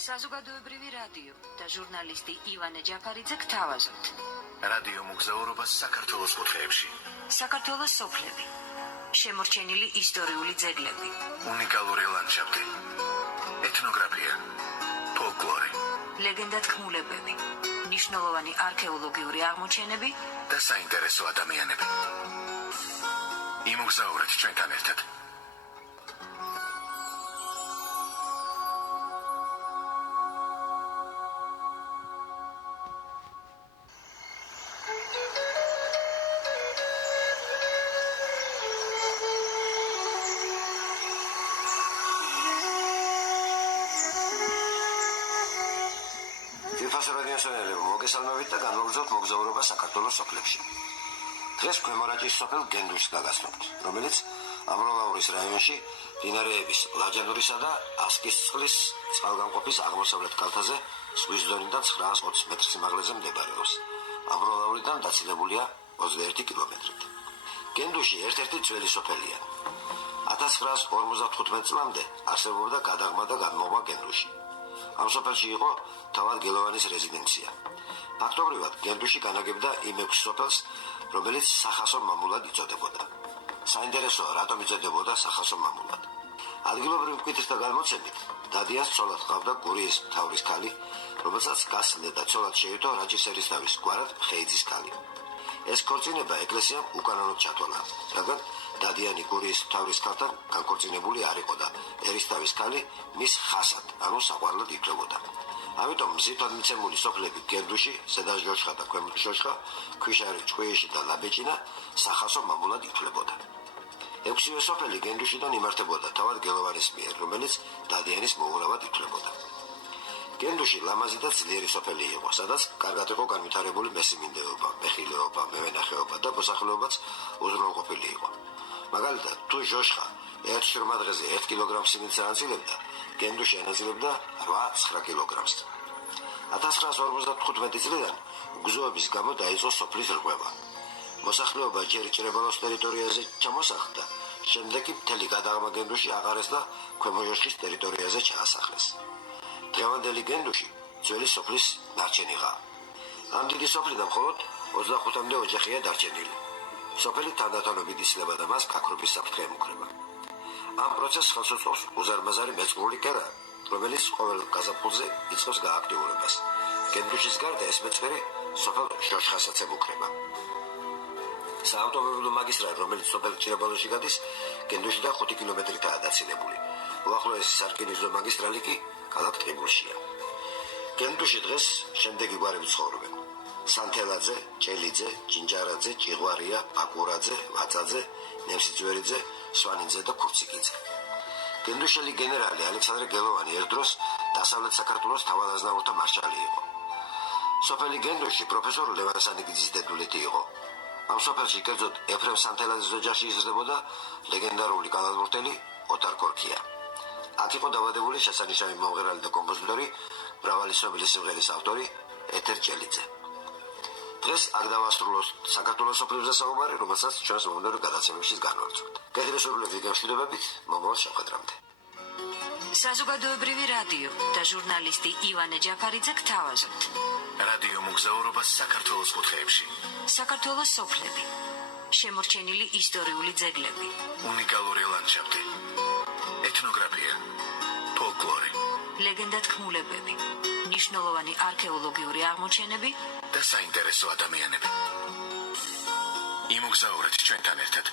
საზოგადოებრივი რადიო და ჟურნალისტი ივანე ჯაფარიძე გთავაზობთ. რადიო მოგზაურობას საქართველოს კუთხეებში. საქართველოს სოფლები, შემორჩენილი ისტორიული ძეგლები, უნიკალური ლანდშაფტი, ეთნოგრაფია, ფოლკლორი, ლეგენდათქმულებები, მნიშვნელოვანი არქეოლოგიური აღმოჩენები და საინტერესო ადამიანები. იმოგზაურეთ ჩვენთან ერთად. მოგესალმებით და განვაგრძელოთ მოგზაურობა საქართველოს სოფლებში. დღეს ქვემორაჭის სოფელ გენდუშს გაგაცნობთ, რომელიც ამროლაურის რაიონში მდინარეების ლაჯანურისა და ასკისწყლის წყალგამყოფის აღმოსავლეთ კალთაზე ზღვის დონიდან 920 მეტრ სიმაღლეზე მდებარეობს. ამროლაურიდან დაცილებულია 21 კილომეტრით. გენდუში ერთ-ერთი ძველი სოფელია. 1955 წლამდე არსებობდა გადაღმა და განმოღმა გენდუში. ამ სოფელში იყო თავად გელოვანის რეზიდენცია. ფაქტობრივად გენდუში განაგებდა იმ 6 სოფელს, რომელიც სახასო მამულად იწოდებოდა. საინტერესოა, რატომ იწოდებოდა სახასო მამულად. ადგილობრივ მკვიდრთა გადმოცემით, დადიანს ცოლად ჰყავდა გურიის მთავრის ქალი, რომელსაც გასცდა და ცოლად შეირთო რაჭის ერისთავის გვარად ხეიძის ქალი. ეს ქორწინება ეკლესიამ უკანონოდ ჩათვალა, რადგან დადიანი გურიის მთავრის ქალთან განქორწინებული არ იყო და ერისთავის ქალი მის ხასად, ანუ საყვარლად ითვლებოდა. ამიტომ მზითვად მიცემული სოფლები გენდუში, ზედაჟოშხა და ქვემოჟოშხა, ქვიშარი, ჭყვიიში და ლაბეჭინა სახასო მამულად ითვლებოდა. 6-ვე სოფელი გენდუშიდან იმართებოდა თავად გელოვანის მიერ, რომელიც დადიანის მოურავად ითვლებოდა. გენდუში ლამაზი და ძლიერი სოფელი იყო, სადაც კარგად იყო განვითარებული მესიმინდეობა, მეხილეობა, მევენახეობა და მოსახლეობაც უზრუნველყოფილი იყო. მაგალითად, თუ ჟოშხა ერთ შრომა დღეზე 1 კილოგრამ სიმინდს ანაწილებდა, გენდუში ანაწილებდა 8-9 კილოგრამს. 1955 წლიდან გზოების გამო დაიწყო სოფლის რღვევა. მოსახლეობა ჯერ ჭრებალოს ტერიტორიაზე ჩამოსახლდა, შემდეგ კი მთელი გადაღმა გენდუში აღარეს და ქვემოჟოშხის ტერიტორიაზე ჩაასახლეს. დღევანდელი გენდუში ძველი სოფლის ნარჩენიღაა. ამ დიდი სოფლიდან მხოლოდ 25-მდე ოჯახია დარჩენილი. სოფელი თანდათანობით იცლება და მას გაქრობის საფრთხე ემუქრება. ამ პროცესს ხელს უწყობს უზარმაზარი მეწყრული კერა, რომელიც ყოველ გაზაფხულზე იწყებს გააქტიურებას. გენდუშის გარდა ეს მეწყერი სოფელ ჟოშხასაც ემუქრება. საავტომობილო მაგისტრალი, რომელიც სოფელ ჭრებალოში გადის, გენდუშიდან 5 კილომეტრითაა დაცილებული. უახლოესი სარკინიგზო მაგისტრალი კი ქალაქ ტყიბულშია. გენდუში დღეს შემდეგი გვარები ცხოვრობენ: სანთელაძე, ჭელიძე, ჯინჯარაძე, ჭიღვარია, პაკურაძე, ვაწაძე, ნემსიწვერიძე, სვანინძე და ქურციკიძე. გენდუშელი გენერალი ალექსანდრე გელოვანი ერთ დროს დასავლეთ საქართველოს თავადაზნაურთა მარშალი იყო. სოფელი გენდუში პროფესორ ლევან სანიკიძის დედულეთი იყო. ამ სოფელში კერძოდ ეფრემ სანთელაძის ოჯახში იზრდებოდა ლეგენდარული კალათბურტელი ოტარ კორქია. აქ იყო დაბადებული შესანიშნავი მომღერალი და კომპოზიტორი, მრავალი ცნობილი სიმღერის ავტორი ეთერ ჭელიძე. დღეს აქ დავასრულოთ საქართველოს სოფლებზე საუბარი, რომელსაც ჩვენს მომდევნო გადაცემებში განვაგრძობთ. კეთილშობილების გამშვიდობებით, მომავალ შეხვედრამდე. საზოგადოებრივი რადიო და ჟურნალისტი ივანე ჯაფარიძე გთავაზობთ. რადიო მოგზაურობას საქართველოს კუთხეებში. საქართველოს სოფლები, შემორჩენილი ისტორიული ძეგლები, უნიკალური ლანდშაფტი, ეთნოგრაფია, ფოლკლორი, ლეგენდათქმულებები, მნიშვნელოვანი არქეოლოგიური აღმოჩენები და საინტერესო ადამიანები. იმოგზაურეთ ჩვენთან ერთად.